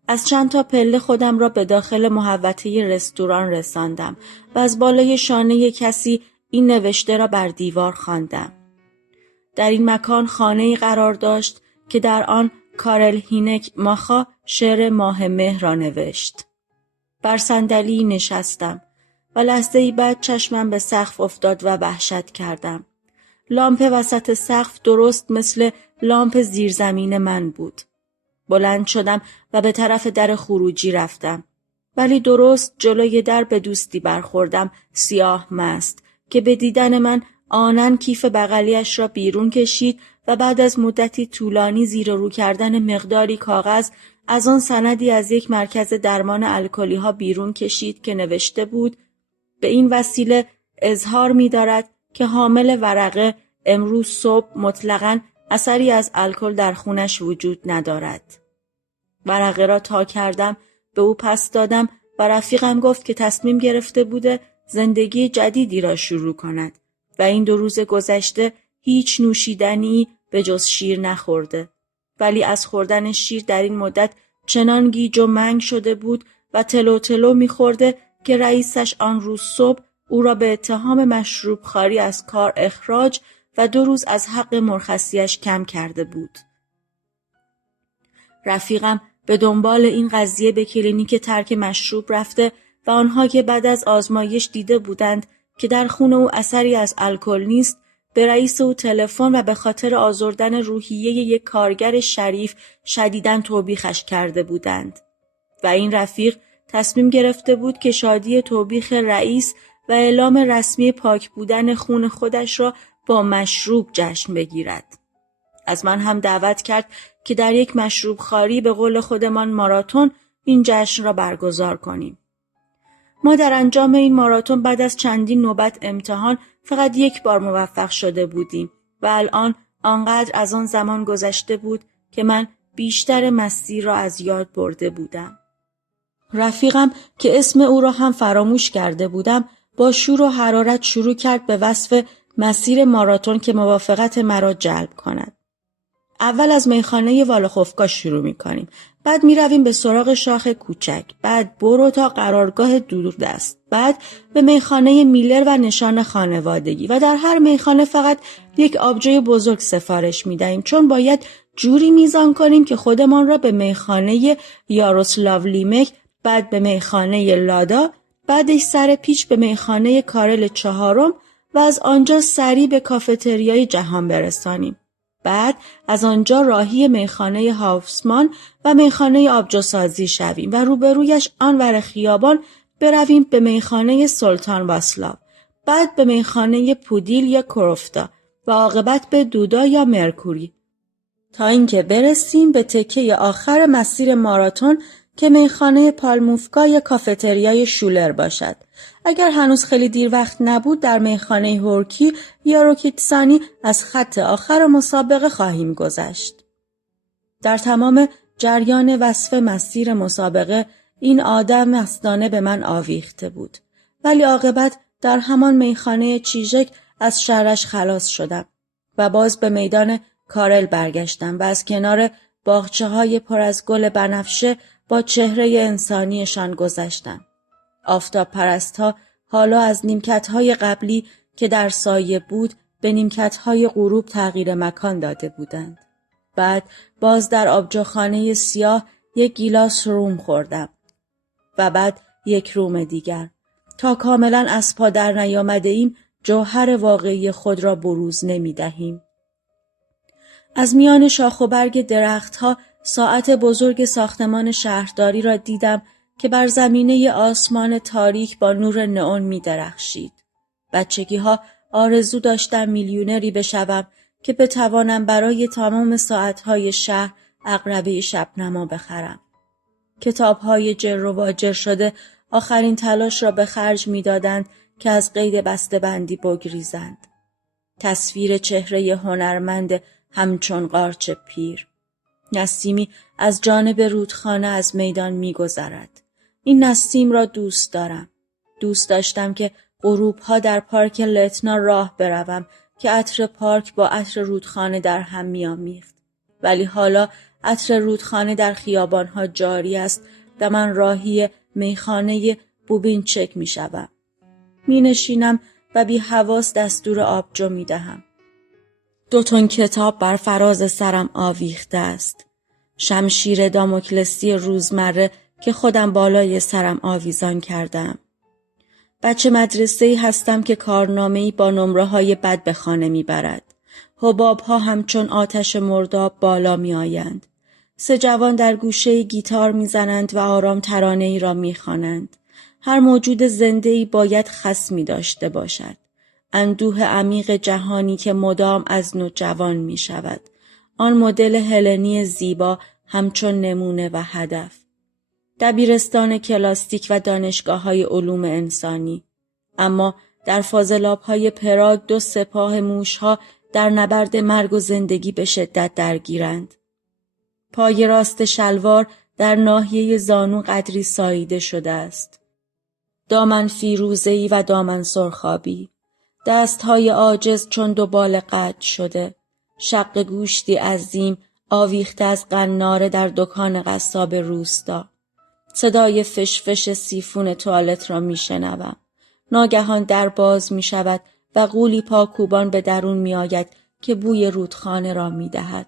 از چند تا پله خودم را به داخل محوطه رستوران رساندم و از بالای شانه کسی این نوشته را بر دیوار خواندم. در این مکان خانه‌ای قرار داشت که در آن کارل هینک ماخا شعر ماه مه را نوشت. بر صندلی نشستم و لحظه‌ای بعد چشمم به سقف افتاد و وحشت کردم. لامپ وسط سقف درست مثل لامپ زیرزمین من بود. بلند شدم و به طرف در خروجی رفتم. ولی درست جلوی در به دوستی برخوردم، سیاه مست، که به دیدن من آنن کیف بغلیش را بیرون کشید و بعد از مدتی طولانی زیر و رو کردن مقداری کاغذ از آن سندی از یک مرکز درمان الکلی ها بیرون کشید که نوشته بود: به این وسیله اظهار می دارد که حامل ورقه امروز صبح مطلقاً اثری از الکل در خونش وجود ندارد. ورقه را تا کردم، به او پس دادم و رفیقم گفت که تصمیم گرفته بوده زندگی جدیدی را شروع کند و این 2 روز گذشته هیچ نوشیدنی به جز شیر نخورده، ولی از خوردن شیر در این مدت چنان گیج و منگ شده بود و تلو تلو می‌خورده که رئیسش آن روز صبح او را به اتهام مشروب خواری از کار اخراج و 2 روز از حق مرخصیش کم کرده بود. رفیقم به دنبال این قضیه به کلینیک ترک مشروب رفته و آنها که بعد از آزمایش دیده بودند که در خون او اثری از الکل نیست، به رئیس او تلفن و به خاطر آزردن روحیه یک کارگر شریف شدیداً توبیخش کرده بودند. و این رفیق تصمیم گرفته بود که شادی توبیخ رئیس و اعلام رسمی پاک بودن خون خودش را با مشروب جشن بگیرد. از من هم دعوت کرد که در یک مشروب خواری به قول خودمان ماراتون این جشن را برگزار کنیم. ما در انجام این ماراتون بعد از چندین نوبت امتحان فقط 1 بار موفق شده بودیم و الان آنقدر از آن زمان گذشته بود که من بیشتر مسیر را از یاد برده بودم. رفیقم که اسم او را هم فراموش کرده بودم با شور و حرارت شروع کرد به وصف مسیر ماراتون که موافقت مرا جلب کند. اول از میخانه والخوفکا شروع می‌کنیم. بعد می‌رویم به سراغ شاخ کوچک. بعد برو تا قرارگاه دوردست. بعد به میخانه میلر و نشان خانوادگی و در هر میخانه فقط 1 آبجوی بزرگ سفارش می‌دهیم چون باید جوری میزان کنیم که خودمان را به میخانه یاروسلاو لیمک، بعد به میخانه لادا، بعدش سر پیچ به میخانه کارل 4 و از آنجا سریع به کافتریای جهان برسانیم. بعد از آنجا راهی میخانه هافسمان و میخانه آبجوسازی شویم و روبرویش آنور خیابان برویم به میخانه سلطان واسلاو، بعد به میخانه پودیل یا کروفتا و عاقبت به دودا یا مرکوری تا اینکه برسیم به تکه آخر مسیر ماراتون که میخانه پالموفکا یا کافتریای شولر باشد. اگر هنوز خیلی دیر وقت نبود در میخانه هورکی یا روکیتسانی از خط آخر مسابقه خواهیم گذشت. در تمام جریان وصف مسیر مسابقه این آدم مستانه به من آویخته بود. ولی عاقبت در همان میخانه چیژک از شرش خلاص شدم و باز به میدان کارل برگشتم و از کنار باغچه‌های پر از گل بنفشه با چهره انسانیشان گذشتم. آفتاب پرست‌ها حالا از نیمکت‌های قبلی که در سایه بود به نیمکت‌های غروب تغییر مکان داده بودند. بعد باز در آبجوخانه سیاه یک گیلاس روم خوردم و بعد یک روم دیگر تا کاملا از پا در نیامده ایم جوهر واقعی خود را بروز نمی دهیم. از میان شاخ و برگ درختها ساعت بزرگ ساختمان شهرداری را دیدم که بر زمینه آسمان تاریک با نور نئون می درخشید. بچگی‌ها آرزو داشتم میلیونری بشوم که بتوانم برای تمام ساعتهای شهر عقربه شبنما بخرم. کتاب‌های جر و واجر شده آخرین تلاش را به خرج می‌دادند که از قید بسته‌بندی بگریزند. تصویر چهره هنرمند همچون قارچ پیر. نسیمی از جانب رودخانه از میدان می‌گذرد. این نسیم را دوست دارم. دوست داشتم که غروب‌ها در پارک لتنا راه بروم که عطر پارک با عطر رودخانه در هم می‌آمیخت. ولی حالا عطر رودخانه در خیابان‌ها جاری است و من راهی میخانه بوبینچک می‌شوم. می‌نشینم و بی حواس دستور آبجو می‌دهم. 2 تن کتاب بر فراز سرم آویخته است. شمشیر داموکلسی روزمره که خودم بالای سرم آویزان کردم. بچه مدرسه‌ای هستم که کارنامه‌ای با نمره‌های بد به خانه می‌برد. حباب‌ها همچون آتش مرداب بالا می‌آیند. 3 جوان در گوشه گیتار می‌زنند و آرام ترانه‌ای را می‌خوانند. هر موجود زنده‌ای باید خصمی داشته باشد. اندوه عمیق جهانی که مدام از نو جوان می‌شود. آن مدل هلنی زیبا همچون نمونه و هدف. دبیرستان کلاسیک و دانشگاه‌های علوم انسانی. اما در فاضلاب‌های پراگ 2 سپاه موش‌ها در نبرد مرگ و زندگی به شدت درگیرند. پای راست شلوار در ناحیه زانو قدری ساییده شده است. دامن فیروزه‌ای و دامن سرخابی. دست‌های عاجز چون 2 بال قطع شده. شق گوشتی عظیم آویخته از قناره در دکان قصاب روستا. صدای فشفش سیفون توالت را میشنوم. ناگهان در باز می شود و غولی پاکوبان به درون می آید که بوی رودخانه را می دهد.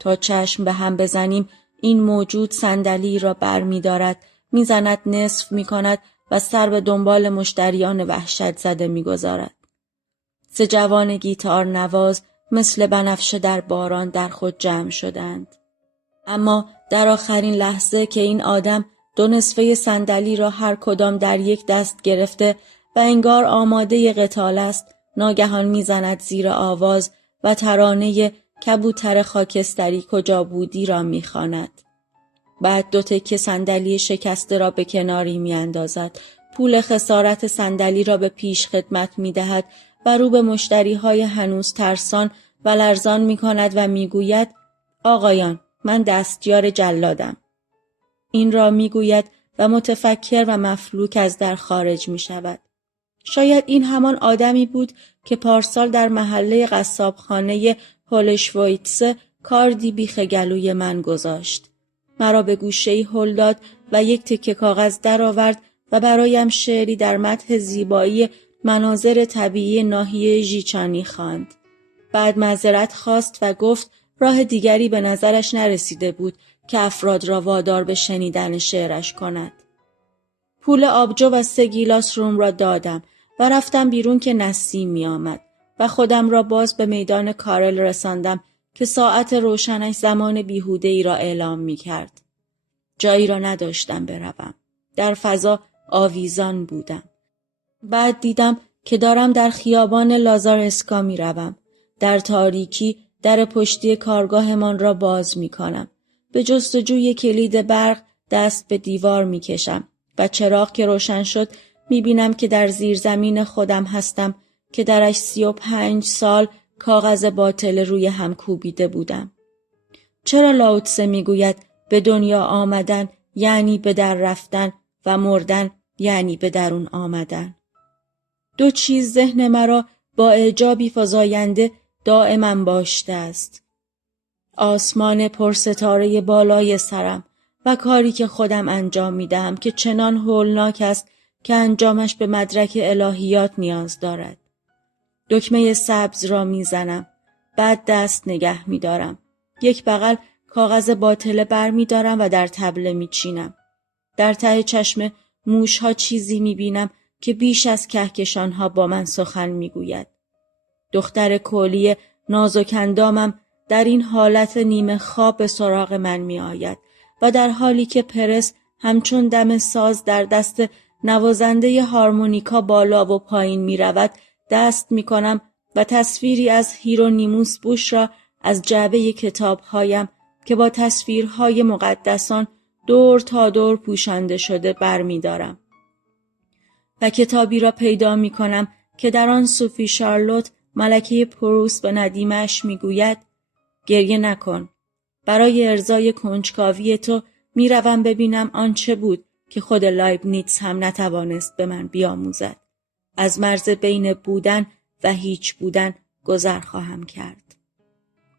تا چشم به هم بزنیم این موجود صندلی را بر می دارد، می زند نصف می کند و سر به دنبال مشتریان وحشت زده می گذارد. 3 جوان گیتار نواز مثل بنفشه در باران در خود جمع شدند. اما در آخرین لحظه که این آدم 2 نصفه صندلی را هر کدام در یک دست گرفته و انگار آماده قتال است، ناگهان میزند زیر آواز و ترانه کبوتر خاکستری کجا بودی را میخواند. بعد 2 تکه صندلی شکسته را به کناری میاندازد، پول خسارت صندلی را به پیش خدمت میدهد و رو به مشتریهای هنوز ترسان و لرزان میکند و میگوید آقایان، من دستیار جلادم. این را میگوید و متفکر و مفلوک از در خارج می شود. شاید این همان آدمی بود که پارسال در محله قصابخانه هولشویتسه کاردی بیخ گلوی من گذاشت. مرا به گوشه‌ای هل داد و یک تکه کاغذ درآورد و برایم شعری در مدح زیبایی مناظر طبیعی ناحیه ژیچانی خواند. بعد معذرت خواست و گفت راه دیگری به نظرش نرسیده بود که افراد را وادار به شنیدن شعرش کند. پول آبجو و 3 گیلاس روم را دادم و رفتم بیرون که نسیم می آمد و خودم را باز به میدان کارل رساندم که ساعت روشنش زمان بیهوده‌ای را اعلام می کرد. جایی را نداشتم بروم. در فضا آویزان بودم. بعد دیدم که دارم در خیابان لازارسکا می روم. در تاریکی در پشتی کارگاهمان را باز می کنم. به جستجوی کلید برق دست به دیوار می کشم و چراغ که روشن شد می بینم که در زیرزمین خودم هستم که درش 35 سال کاغذ باطل روی هم کوبیده بودم. چرا لاوتسه می گوید به دنیا آمدن یعنی به در رفتن و مردن یعنی به درون آمدن؟ دو چیز ذهن مرا با اعجابی فزاینده دائما باشته است. آسمان پرستاره بالای سرم و کاری که خودم انجام می دهم که چنان هولناک است که انجامش به مدرک الهیات نیاز دارد. دکمه سبز را می زنم. بعد دست نگه می دارم. یک بغل کاغذ باطله بر می دارم و در تبله می چینم. در ته چشم موشها چیزی می بینم که بیش از کهکشانها با من سخن می گوید. دختر کولی نازک اندامم در این حالت نیمه خواب به سراغ من می آید و در حالی که پرس همچون دم ساز در دست نوازنده هارمونیکا بالا و پایین می رود دست می کنم و تصویری از هیرونیموس بوش را از جعبه کتابهایم که با تصویرهای مقدسان دور تا دور پوشانده شده بر می دارم. و کتابی را پیدا می کنم که در آن صوفی شارلوت ملکه پروس به ندیمش می گوید گریه نکن. برای ارضای کنجکاوی تو می روم ببینم آنچه بود که خود لایبنیتس هم نتوانست به من بیاموزد. از مرز بین بودن و هیچ بودن گذر خواهم کرد.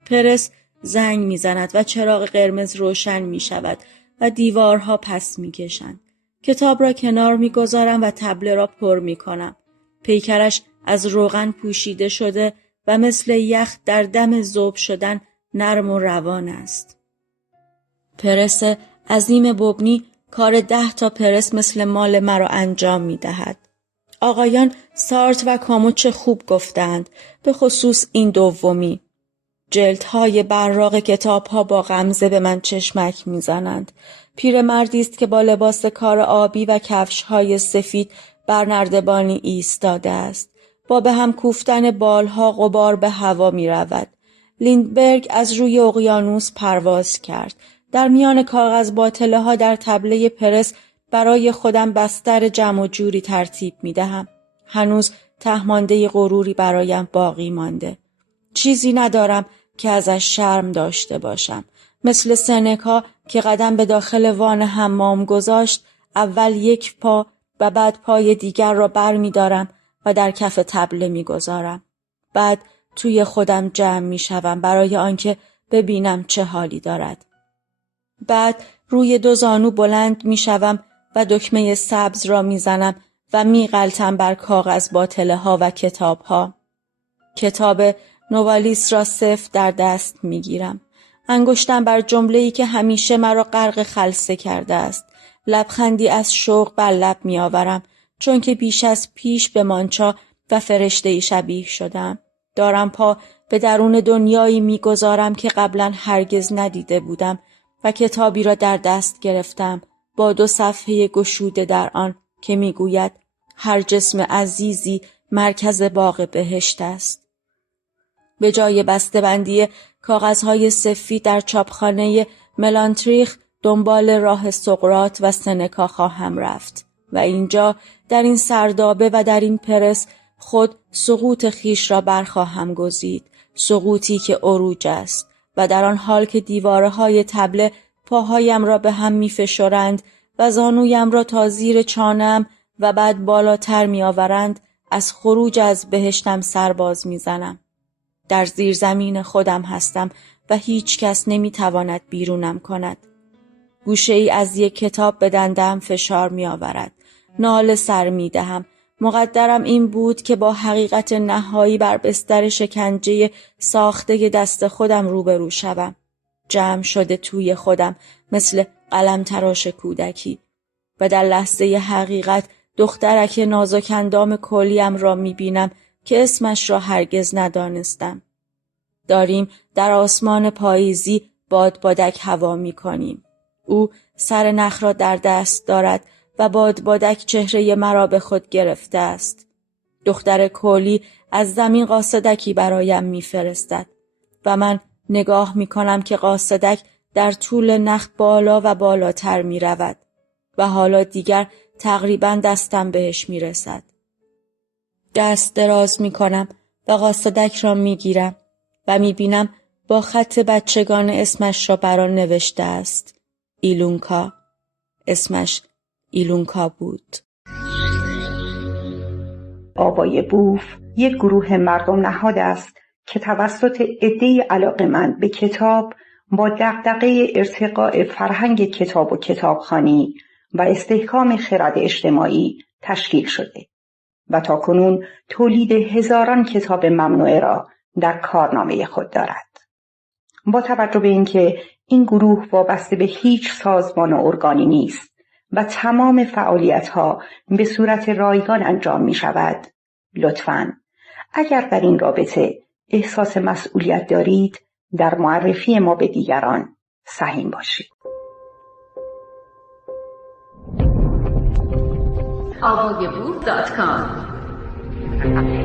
پرس زنگ می زند و چراغ قرمز روشن می شود و دیوارها پس می کشند. کتاب را کنار می گذارم و تبله را پر می کنم. پیکرش از روغن پوشیده شده و مثل یخ در دم ذوب شدن نرم و روان است. پرس عظیم بوبنی کار 10 تا پرس مثل مال مرا انجام می دهد. آقایان سارت و کامو چه خوب گفتند، به خصوص این دومی. جلدهای براق کتابها با غمزه به من چشمک میزنند. پیرمردی است که با لباس کار آبی و کفشهای سفید بر نردبانی ایستاده است. با به هم کوفتن بالها غبار به هوا می رود. لیندبرگ از روی اقیانوس پرواز کرد. در میان کاغذ باطله ها در تبله پرس برای خودم بستر جمع و جوری ترتیب می دهم. هنوز تهمانده غروری برایم باقی مانده. چیزی ندارم که ازش شرم داشته باشم. مثل سنکا که قدم به داخل وان حمام گذاشت، اول یک پا و بعد پای دیگر را بر می دارم و در کف تبله می گذارم. بعد توی خودم جمع می شوم برای آنکه ببینم چه حالی دارد. بعد روی 2 زانو بلند می شوم و دکمه سبز را می زنم و می غلطم بر کاغذ باطله ها و کتاب ها. کتاب نوالیس را سفت در دست می گیرم. انگشتم بر جمله‌ای که همیشه مرا غرق خلسه کرده است. لبخندی از شوق بر لب می آورم چون که بیش از پیش به مانچا و فرشته‌ای شبیه شدم. دارم پا به درون دنیایی می گذارم که قبلا هرگز ندیده بودم و کتابی را در دست گرفتم با 2 صفحه گشوده در آن که می گوید هر جسم عزیزی مرکز باغ بهشت است. به جای بسته‌بندی کاغذهای سفید در چاپخانه ملانتریخ دنبال راه سقراط و سنکا خواهم رفت و اینجا در این سردابه و در این پرس خود سقوط خیش را برخواهم گزید، سقوطی که عروج است و در آن حال که دیوارهای تبله پاهایم را به هم می‌فشارند و زانویم را تا زیر چانه‌ام و بعد بالاتر می‌آورند، از خروج از بهشتم سرباز می‌زنم. در زیر زمین خودم هستم و هیچ کس نمی‌تواند بیرونم کند. گوشه ای از یک کتاب به دنده‌ام فشار می‌آورد. ناله سر می‌دهم. مقدرم این بود که با حقیقت نهایی بر بستر شکنجه ساخته دست خودم روبرو شوم. جمع شده توی خودم مثل قلم تراش کودکی و در لحظه حقیقت دخترک نازک اندام کلیم را می‌بینم که اسمش را هرگز ندانستم. داریم در آسمان پاییزی بادبادک هوا می‌کنیم. او سر نخ را در دست دارد و بادبادک چهره مرا به خود گرفته است. دختر کولی از زمین قاصدکی برایم می‌فرستد و من نگاه می‌کنم که قاصدک در طول نخ بالا و بالاتر می رود و حالا دیگر تقریباً دستم بهش می رسد. دست دراز می کنم و قاصدک را می گیرم و می بینم با خط بچگان اسمش را بر آن نوشته است. ایلونکا. اسمش ایلونکا بود. آوای بوف یک گروه مردم نهاد است که توسط عده‌ای علاقه‌مند به کتاب با دغدغه ارتقاء فرهنگ کتاب و کتابخوانی و استحکام خرد اجتماعی تشکیل شده و تاکنون تولید هزاران کتاب ممنوعه را در کارنامه خود دارد. با توجه به اینکه این گروه وابسته به هیچ سازمان و ارگانی نیست و تمام فعالیت‌ها به صورت رایگان انجام می‌شود، لطفاً اگر در این رابطه احساس مسئولیت دارید در معرفی ما به دیگران سهیم باشید. avayaboof.com